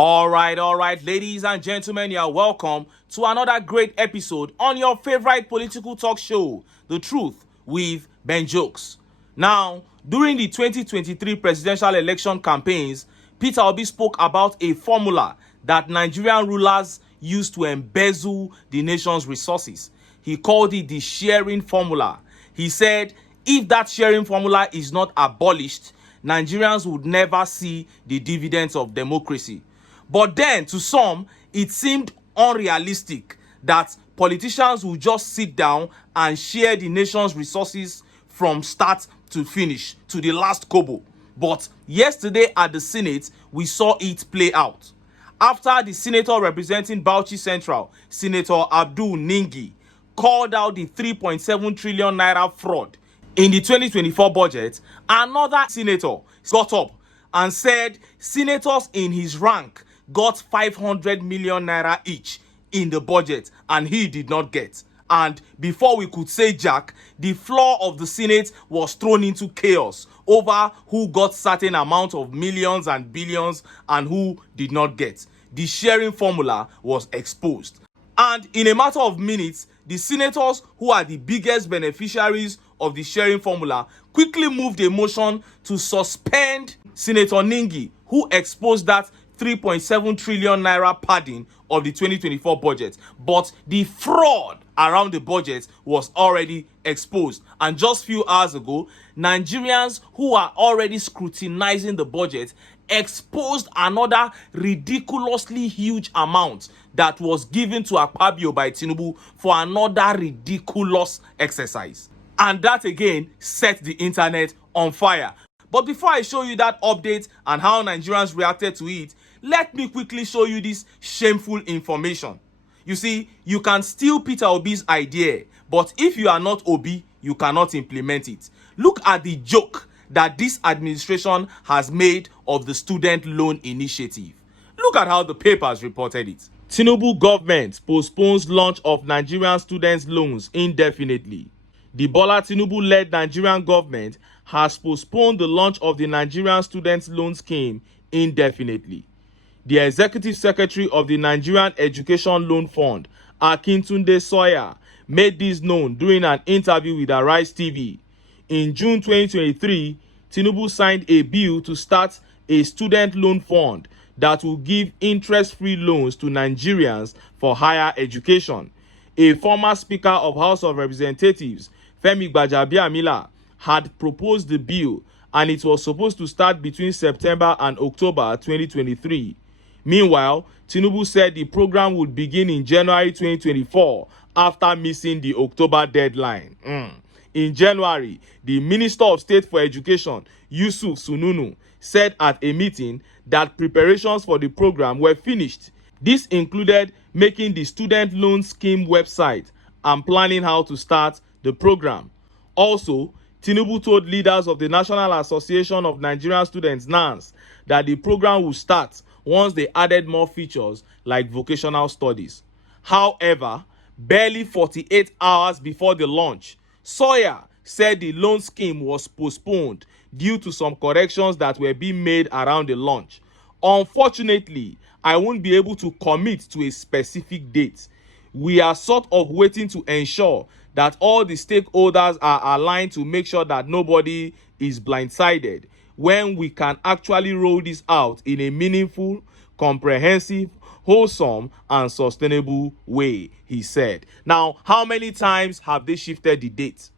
All right, ladies and gentlemen, you are welcome to another great episode on your favorite political talk show, The Truth with Ben Jokes. Now, during the 2023 presidential election campaigns, Peter Obi spoke about a formula that Nigerian rulers use to embezzle the nation's resources. He called it the sharing formula. He said, if that sharing formula is not abolished, Nigerians would never see the dividends of democracy. But then, to some, it seemed unrealistic that politicians would just sit down and share the nation's resources from start to finish, to the last kobo. But yesterday at the Senate, we saw it play out. After the senator representing Bauchi Central, Senator Abdul Ningi, called out the 3.7 trillion naira fraud in the 2024 budget, another senator got up and said senators in his rank got 500 million naira each in the budget and he did not get. And before we could say jack, the floor of the Senate was thrown into chaos over who got certain amount of millions and billions and who did not get. The sharing formula was exposed. And in a matter of minutes, the senators who are the biggest beneficiaries of the sharing formula quickly moved a motion to suspend Senator Ningi, who exposed that 3.7 trillion naira padding of the 2024 budget. But the fraud around the budget was already exposed. And just few hours ago, Nigerians who are already scrutinizing the budget exposed another ridiculously huge amount that was given to AKPABIO by TINUBU for another ridiculous exercise. And that again set the internet on fire. But before I show you that update and how Nigerians reacted to it, let me quickly show you this shameful information. You see, you can steal Peter Obi's idea, but if you are not Obi, you cannot implement it. Look at the joke that this administration has made of the student loan initiative. Look at how the papers reported it. Tinubu government postpones launch of Nigerian students' loans indefinitely. The Bola Tinubu-led Nigerian government has postponed the launch of the Nigerian Students' Loan Scheme indefinitely. The Executive Secretary of the Nigerian Education Loan Fund, Akintunde Sawyer, made this known during an interview with Arise TV. In June 2023, Tinubu signed a bill to start a student loan fund that will give interest-free loans to Nigerians for higher education. A former Speaker of House of Representatives, Femi Gbajabiamila, had proposed the bill and it was supposed to start between September and October 2023. Meanwhile, Tinubu said the program would begin in January 2024 after missing the October deadline. In January, the Minister of State for Education, Yusuf Sununu, said at a meeting that preparations for the program were finished. This included making the student loan scheme website and planning how to start the program. Also, Tinubu told leaders of the National Association of Nigerian Students, NANS, that the program will start once they added more features like vocational studies. However, barely 48 hours before the launch, Sawyer said the loan scheme was postponed due to some corrections that were being made around the launch. Unfortunately, I won't be able to commit to a specific date. We are sort of waiting to ensure that all the stakeholders are aligned to make sure that nobody is blindsided when we can actually roll this out in a meaningful, comprehensive, wholesome, and sustainable way, he said. Now, how many times have they shifted the date?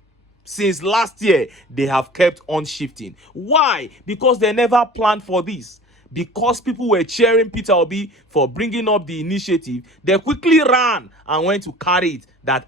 Since last year, they have kept on shifting. Why? Because they never planned for this. Because people were cheering Peter Obi for bringing up the initiative, they quickly ran and went to carry it that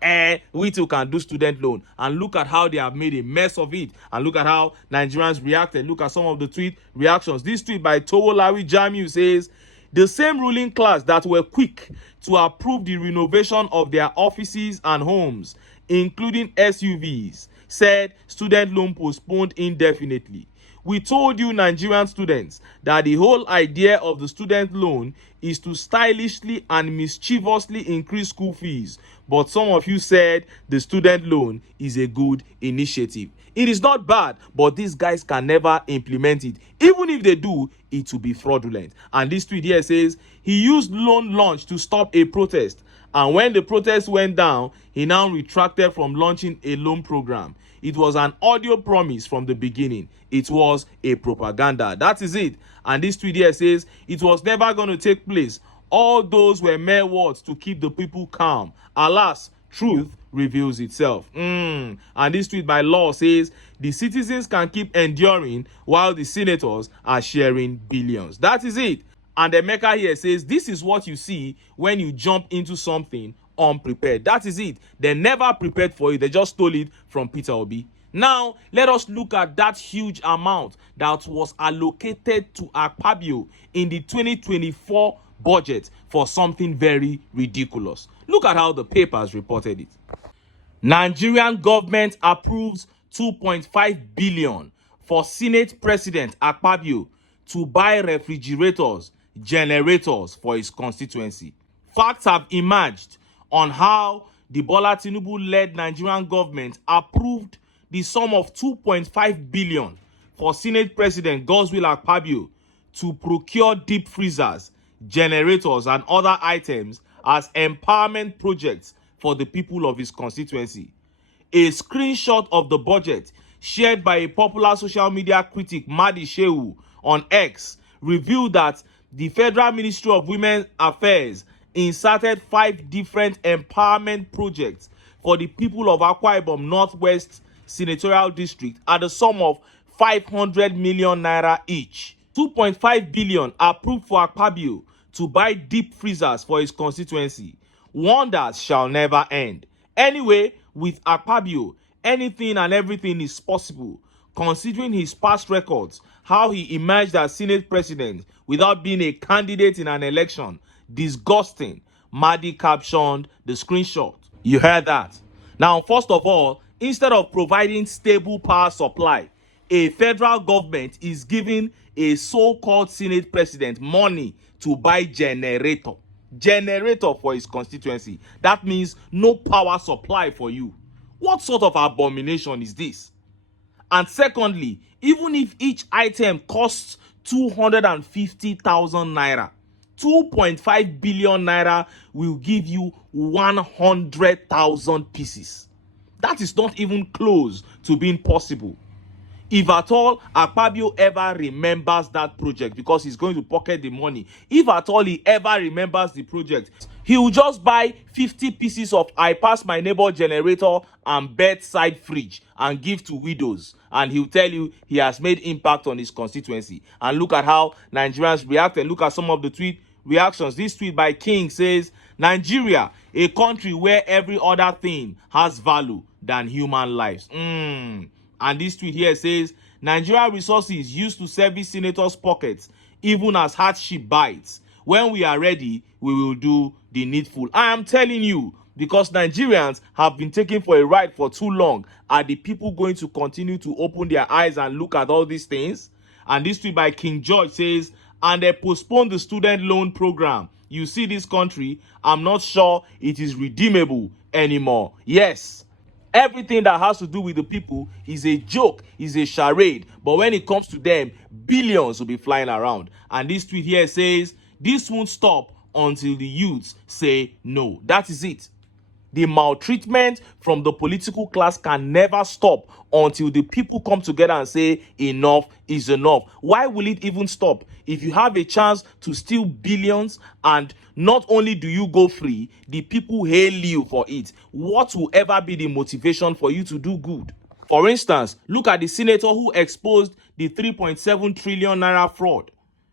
we too can do student loan. And look at how they have made a mess of it. And look at how Nigerians reacted. Look at some of the tweet reactions. This tweet by Towolawi Jamiu says, the same ruling class that were quick to approve the renovation of their offices and homes, including SUVs, said student loan postponed indefinitely. We told you, Nigerian students, that the whole idea of the student loan is to stylishly and mischievously increase school fees. But some of you said the student loan is a good initiative. It is not bad, but these guys can never implement it. Even if they do, it will be fraudulent. And this tweet here says he used loan launch to stop a protest. And when the protest went down, he now retracted from launching a loan program. It was an audio promise from the beginning. It was a propaganda. That is it. And this tweet here says it was never going to take place. All those were mere words to keep the people calm. Alas, truth reveals itself. And this tweet by Law says the citizens can keep enduring while the senators are sharing billions. That is it. And Emeka here says this is what you see when you jump into something unprepared. That is it. They never prepared for it. They just stole it from Peter Obi. Now, let us look at that huge amount that was allocated to AKPABIO in the 2024 budget for something very ridiculous. Look at how the papers reported it. Nigerian government approves 2.5 billion for Senate President AKPABIO to buy refrigerators, generators for his constituency. Facts have emerged on how the Bola Tinubu-led Nigerian government approved the sum of 2.5 billion for Senate President Godswill Akpabio to procure deep freezers, generators, and other items as empowerment projects for the people of his constituency. A screenshot of the budget shared by a popular social media critic, Madi Shehu, on X revealed that the Federal Ministry of Women's Affairs inserted 5 different empowerment projects for the people of Akwa Ibom Northwest Senatorial District at the sum of 500 million naira each. 2.5 billion approved for AKPABIO to buy deep freezers for his constituency. Wonders shall never end. Anyway, with AKPABIO, anything and everything is possible. Considering his past records, how he emerged as Senate President without being a candidate in an election, disgusting. Madi captioned the screenshot. You heard that. Now, first of all, instead of providing stable power supply, a federal government is giving a so-called Senate President money to buy generator for his constituency. That means no power supply for you. What sort of abomination is this? And secondly, even if each item costs 250,000 naira, 2.5 billion naira will give you 100,000 pieces. That is not even close to being possible. If at all AKPABIO ever remembers that project, because he's going to pocket the money, if at all he ever remembers the project, he will just buy 50 pieces of I Pass My Neighbor generator and bedside fridge and give to widows, and he'll tell you he has made impact on his constituency. And look at how Nigerians reacted. Look at some of the tweet reactions. This tweet by King says, Nigeria, a country where every other thing has value than human lives. And this tweet here says, Nigeria resources used to service senators' pockets, even as hardship bites. When we are ready, we will do the needful. I am telling you, because Nigerians have been taken for a ride for too long. Are the people going to continue to open their eyes and look at all these things? And this tweet by King George says, and they postponed the student loan program. You see this country, I'm not sure it is redeemable anymore. Yes. Everything that has to do with the people is a joke, is a charade. But when it comes to them, billions will be flying around. And this tweet here says, this won't stop until the youths say no. That is it. The maltreatment from the political class can never stop until the people come together and say enough is enough. Why will it even stop? If you have a chance to steal billions and not only do you go free, the people hail you for it. What will ever be the motivation for you to do good? For instance, look at the senator who exposed the 3.7 trillion naira fraud.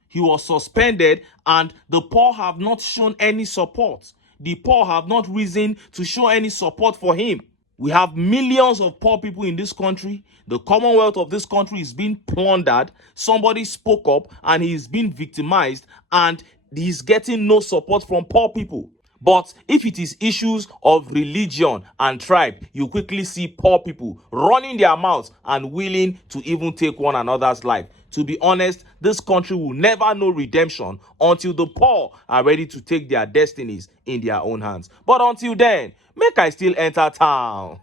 He was suspended and the poor have not shown any support. The poor have not risen to show any support for him. We have millions of poor people in this country. The commonwealth of this country is being plundered. Somebody spoke up and he's been victimized and he's getting no support from poor people. But if it is issues of religion and tribe, you quickly see poor people running their mouths and willing to even take one another's life. To be honest, this country will never know redemption until the poor are ready to take their destinies in their own hands. But until then, make I still enter town.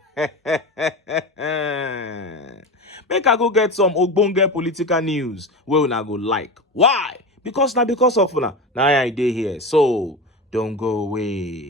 Make I go get some ogbonge political news wey una go like. Why? Because of una. Now I dey here. So don't go away.